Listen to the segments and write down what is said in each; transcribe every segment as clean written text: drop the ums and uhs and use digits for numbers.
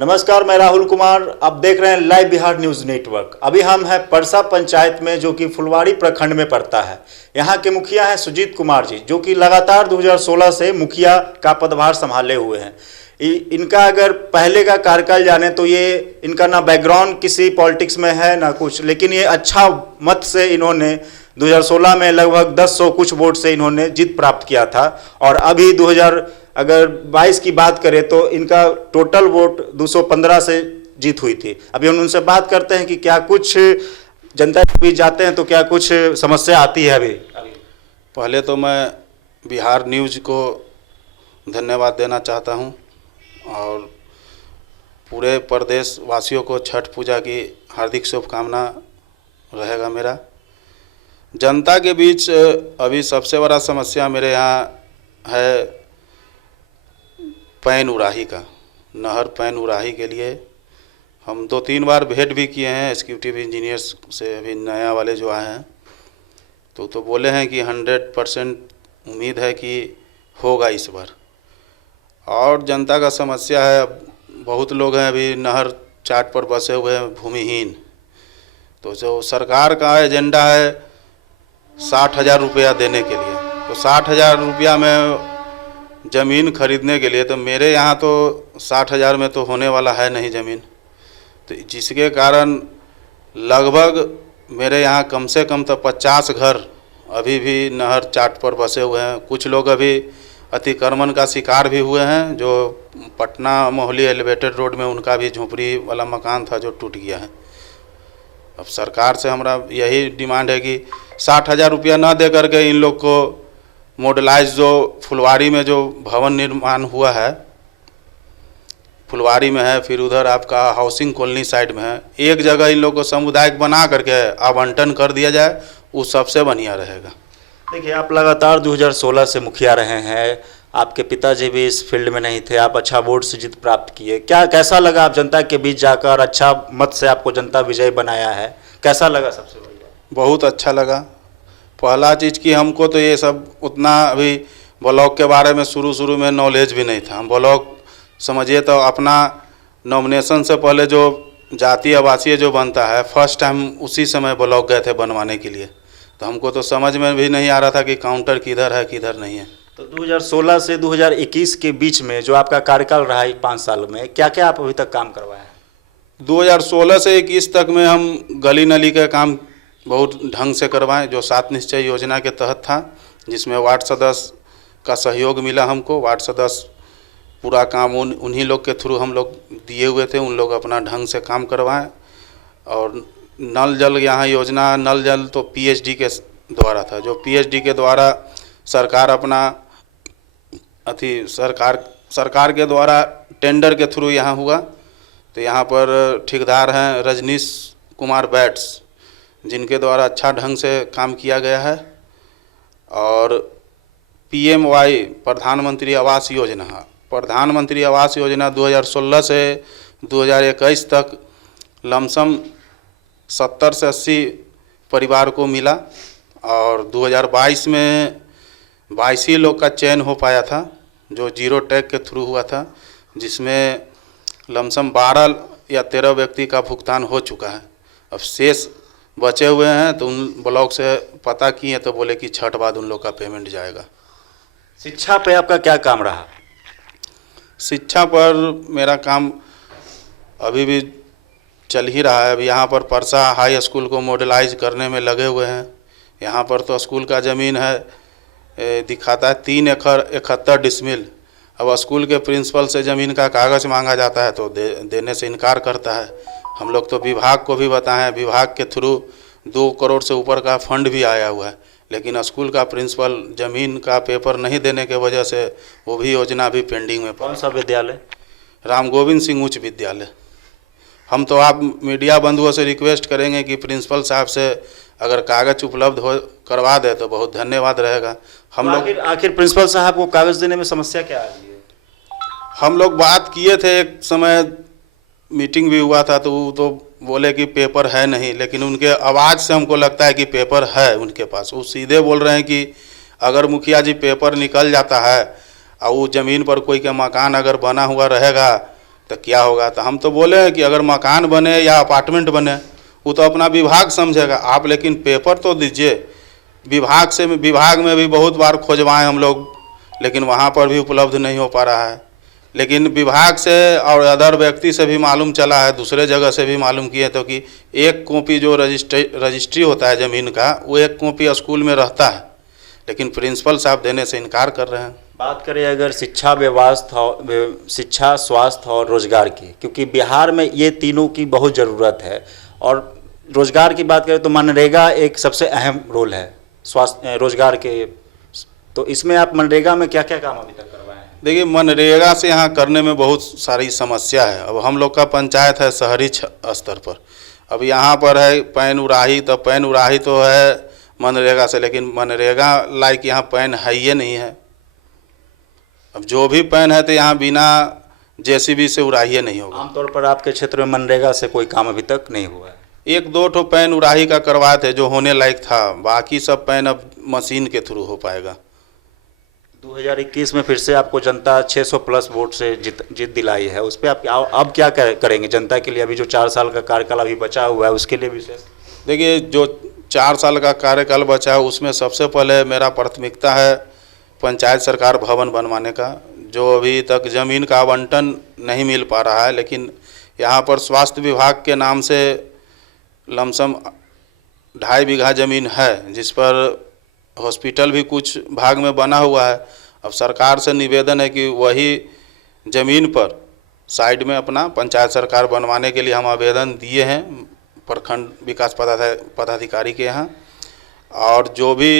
नमस्कार, मैं राहुल कुमार। आप देख रहे हैं लाइव बिहार न्यूज नेटवर्क। अभी हम हैं परसा पंचायत में, जो कि फुलवाड़ी प्रखंड में पड़ता है। यहाँ के मुखिया हैं सुजीत कुमार जी, जो कि लगातार 2016 से मुखिया का पदभार संभाले हुए हैं। इनका अगर पहले का कार्यकाल जाने तो ये इनका ना बैकग्राउंड किसी पॉलिटिक्स में है ना कुछ, लेकिन ये अच्छा मत से इन्होंने 2016 में लगभग 10 कुछ वोट से इन्होंने जीत प्राप्त किया था। और अभी 2022 की बात करें तो इनका टोटल वोट 215 से जीत हुई थी। अभी हम उनसे बात करते हैं कि क्या कुछ जनता के बीच जाते हैं तो क्या कुछ समस्या आती है। अभी पहले तो मैं बिहार न्यूज़ को धन्यवाद देना चाहता हूं और पूरे प्रदेश वासियों को छठ पूजा की हार्दिक शुभकामना रहेगा मेरा। जनता के बीच अभी सबसे बड़ा समस्या मेरे यहाँ है पैन उराही का। नहर पैन उराही के लिए हम 2-3 बार भेंट भी किए हैं एग्जीक्यूटिव इंजीनियर्स से। अभी नया वाले जो आए हैं तो बोले हैं कि 100% उम्मीद है कि होगा इस बार। और जनता का समस्या है, बहुत लोग हैं अभी नहर चाट पर बसे हुए हैं भूमिहीन। तो जो सरकार का एजेंडा है 60,000 रुपया देने के लिए, तो 60,000 रुपया में ज़मीन खरीदने के लिए, तो मेरे यहाँ तो 60,000 में तो होने वाला है नहीं ज़मीन। तो जिसके कारण लगभग मेरे यहाँ कम से कम तो 50 घर अभी भी नहर चाट पर बसे हुए हैं। कुछ लोग अभी अतिक्रमण का शिकार भी हुए हैं। जो पटना मोहली एलिवेटेड रोड में उनका भी झोपड़ी वाला मकान था जो टूट गया है। अब सरकार से हमारा यही डिमांड है कि 60,000 रुपया न दे करके इन लोग को मॉडलाइज जो फुलवाड़ी में जो भवन निर्माण हुआ है, फुलवाड़ी में है, फिर उधर आपका हाउसिंग कॉलोनी साइड में है, एक जगह इन लोग को सामुदायिक बना करके आवंटन कर दिया जाए, वो सबसे बढ़िया रहेगा। देखिए, आप लगातार 2016 से मुखिया रहे हैं। आपके पिताजी भी इस फील्ड में नहीं थे, आप अच्छा वोट से जीत प्राप्त किए। कैसा लगा आप जनता के बीच जाकर? अच्छा मत से आपको जनता विजयी बनाया है, कैसा लगा? सबसे बढ़िया बहुत अच्छा लगा। पहला चीज़ कि हमको तो ये सब उतना अभी ब्लॉक के बारे में शुरू में नॉलेज भी नहीं था। हम ब्लॉक समझिए तो अपना नॉमिनेशन से पहले जो जातीय आवासीय जो बनता है, फर्स्ट टाइम उसी समय ब्लॉक गए थे बनवाने के लिए। तो हमको तो समझ में भी नहीं आ रहा था कि काउंटर किधर है किधर नहीं है। तो 2016 से 2021 के बीच में जो आपका कार्यकाल रहा है 5 साल में, क्या क्या आप अभी तक काम करवाए हैं? 2016 से 21 तक में हम गली नली का काम बहुत ढंग से करवाएं, जो 7 निश्चय योजना के तहत था, जिसमें वार्ड सदस्य का सहयोग मिला हमको। वार्ड सदस्य पूरा काम उन्हीं लोग के थ्रू हम लोग दिए हुए थे, उन लोग अपना ढंग से काम करवाएं। और नल जल यहाँ योजना, नल जल तो पीएचडी के द्वारा था, जो पीएचडी के द्वारा सरकार अपना सरकार के द्वारा टेंडर के थ्रू यहाँ हुआ। तो यहाँ पर ठेकेदार हैं रजनीश कुमार बैट्स, जिनके द्वारा अच्छा ढंग से काम किया गया है। और PMY प्रधानमंत्री आवास योजना 2016 से 2021 तक लमसम 70 से 80 परिवार को मिला। और 2022 में 22 ही लोग का चयन हो पाया था, जो जीरो टैग के थ्रू हुआ था, जिसमें लमसम 12 या 13 व्यक्ति का भुगतान हो चुका है। अब शेष बचे हुए हैं, तो उन ब्लॉक से पता किए तो बोले कि छठ बाद उन लोग का पेमेंट जाएगा। शिक्षा पे आपका क्या काम रहा? शिक्षा पर मेरा काम अभी भी चल ही रहा है। अभी यहाँ पर परसा हाई स्कूल को मॉडलाइज करने में लगे हुए हैं। यहाँ पर तो स्कूल का ज़मीन है, दिखाता है 3 एकड़ 71 डिसमिल। अब स्कूल के प्रिंसिपल से ज़मीन का कागज़ मांगा जाता है तो देने से इनकार करता है। हम लोग तो विभाग को भी बताएं, विभाग के थ्रू 2 करोड़ से ऊपर का फंड भी आया हुआ है, लेकिन स्कूल का प्रिंसिपल ज़मीन का पेपर नहीं देने के वजह से वो भी योजना भी पेंडिंग में। कौन सा विद्यालय? राम गोविंद सिंह उच्च विद्यालय। हम तो आप मीडिया बंधुओं से रिक्वेस्ट करेंगे कि प्रिंसिपल साहब से अगर कागज़ उपलब्ध हो करवा दे तो बहुत धन्यवाद रहेगा। हम लोग आखिर प्रिंसिपल साहब को कागज़ देने में समस्या क्या आ रही है? हम लोग बात किए थे, एक समय मीटिंग भी हुआ था, तो वो तो बोले कि पेपर है नहीं, लेकिन उनके आवाज़ से हमको लगता है कि पेपर है उनके पास। वो सीधे बोल रहे हैं कि अगर मुखिया जी पेपर निकल जाता है और वो ज़मीन पर कोई का मकान अगर बना हुआ रहेगा तो क्या होगा। तो हम तो बोले हैं कि अगर मकान बने या अपार्टमेंट बने वो तो अपना विभाग समझेगा, आप लेकिन पेपर तो दीजिए। विभाग में भी बहुत बार खोजवाएं हम लोग, लेकिन वहाँ पर भी उपलब्ध नहीं हो पा रहा है। लेकिन विभाग से और अदर व्यक्ति से भी मालूम चला है, दूसरे जगह से भी मालूम किए तो कि एक कॉपी जो रजिस्ट्री होता है ज़मीन का, वो एक कॉपी स्कूल में रहता है, लेकिन प्रिंसिपल साहब देने से इनकार कर रहे हैं। बात करें अगर शिक्षा, शिक्षा, स्वास्थ्य और रोजगार की, क्योंकि बिहार में ये तीनों की बहुत ज़रूरत है, और रोजगार की बात करें तो मनरेगा एक सबसे अहम रोल है स्वास्थ्य रोजगार के। तो इसमें आप मनरेगा में क्या क्या काम अभी तक करवाए हैं? देखिए, मनरेगा से यहाँ करने में बहुत सारी समस्या है। अब हम लोग का पंचायत है शहरी स्तर पर, अब यहाँ पर है पैन उराही, तो पैन उराही तो है मनरेगा से, लेकिन मनरेगा लाइक यहाँ पैन है ही नहीं है। अब जो भी पैन है तो यहाँ बिना जेसीबी से उराही नहीं होगा। आमतौर पर आपके क्षेत्र में मनरेगा से कोई काम अभी तक नहीं हुआ है? एक दो ठो पैन उराही का करवाए थे जो होने लायक था, बाकी सब पैन अब मशीन के थ्रू हो पाएगा। 2021 में फिर से आपको जनता 600 प्लस वोट से जीत दिलाई है, उस पर आप अब क्या करेंगे जनता के लिए? अभी जो 4 साल का कार्यकाल अभी बचा हुआ है उसके लिए विशेष? देखिए, जो 4 साल का कार्यकाल बचा है उसमें सबसे पहले मेरा प्राथमिकता है पंचायत सरकार भवन बनवाने का, जो अभी तक ज़मीन का आवंटन नहीं मिल पा रहा है। लेकिन यहाँ पर स्वास्थ्य विभाग के नाम से लमसम 2.5 बीघा ज़मीन है, जिस पर हॉस्पिटल भी कुछ भाग में बना हुआ है। अब सरकार से निवेदन है कि वही ज़मीन पर साइड में अपना पंचायत सरकार बनवाने के लिए हम आवेदन दिए हैं प्रखंड विकास पदाधिकारी के यहाँ। और जो भी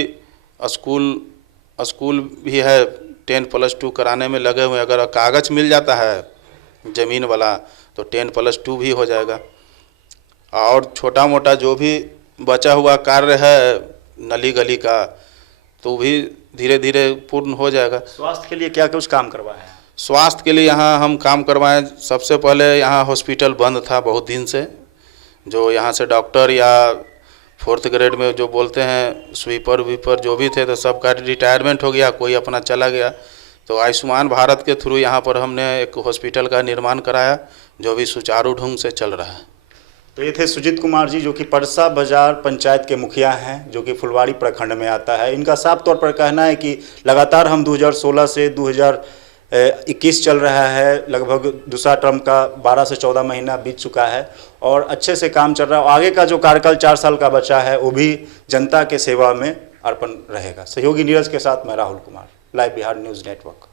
स्कूल भी है 10+2 कराने में लगे हुए, अगर कागज़ मिल जाता है ज़मीन वाला तो 10+2 भी हो जाएगा। और छोटा मोटा जो भी बचा हुआ कार्य है नली गली का, तो भी धीरे धीरे पूर्ण हो जाएगा। स्वास्थ्य के लिए क्या कुछ काम करवाए हैं? स्वास्थ्य के लिए यहाँ हम काम करवाएं। सबसे पहले यहाँ हॉस्पिटल बंद था बहुत दिन से, जो यहाँ से डॉक्टर या 4th ग्रेड में जो बोलते हैं स्वीपर वीपर जो भी थे, तो सबका रिटायरमेंट हो गया, कोई अपना चला गया। तो आयुष्मान भारत के थ्रू यहाँ पर हमने एक हॉस्पिटल का निर्माण कराया, जो भी सुचारू ढंग से चल रहा है। तो ये थे सुजीत कुमार जी, जो कि परसा बाजार पंचायत के मुखिया हैं, जो कि फुलवाड़ी प्रखंड में आता है। इनका साफ तौर पर कहना है कि लगातार हम 2016 से 2021 चल रहा है, लगभग दूसरा टर्म का 12 से 14 महीना बीत चुका है और अच्छे से काम चल रहा है। और आगे का जो कार्यकाल 4 साल का बचा है वो भी जनता के सेवा में अर्पण रहेगा। सहयोगी नीरज के साथ मैं Rahul Kumar, live Bihar news network.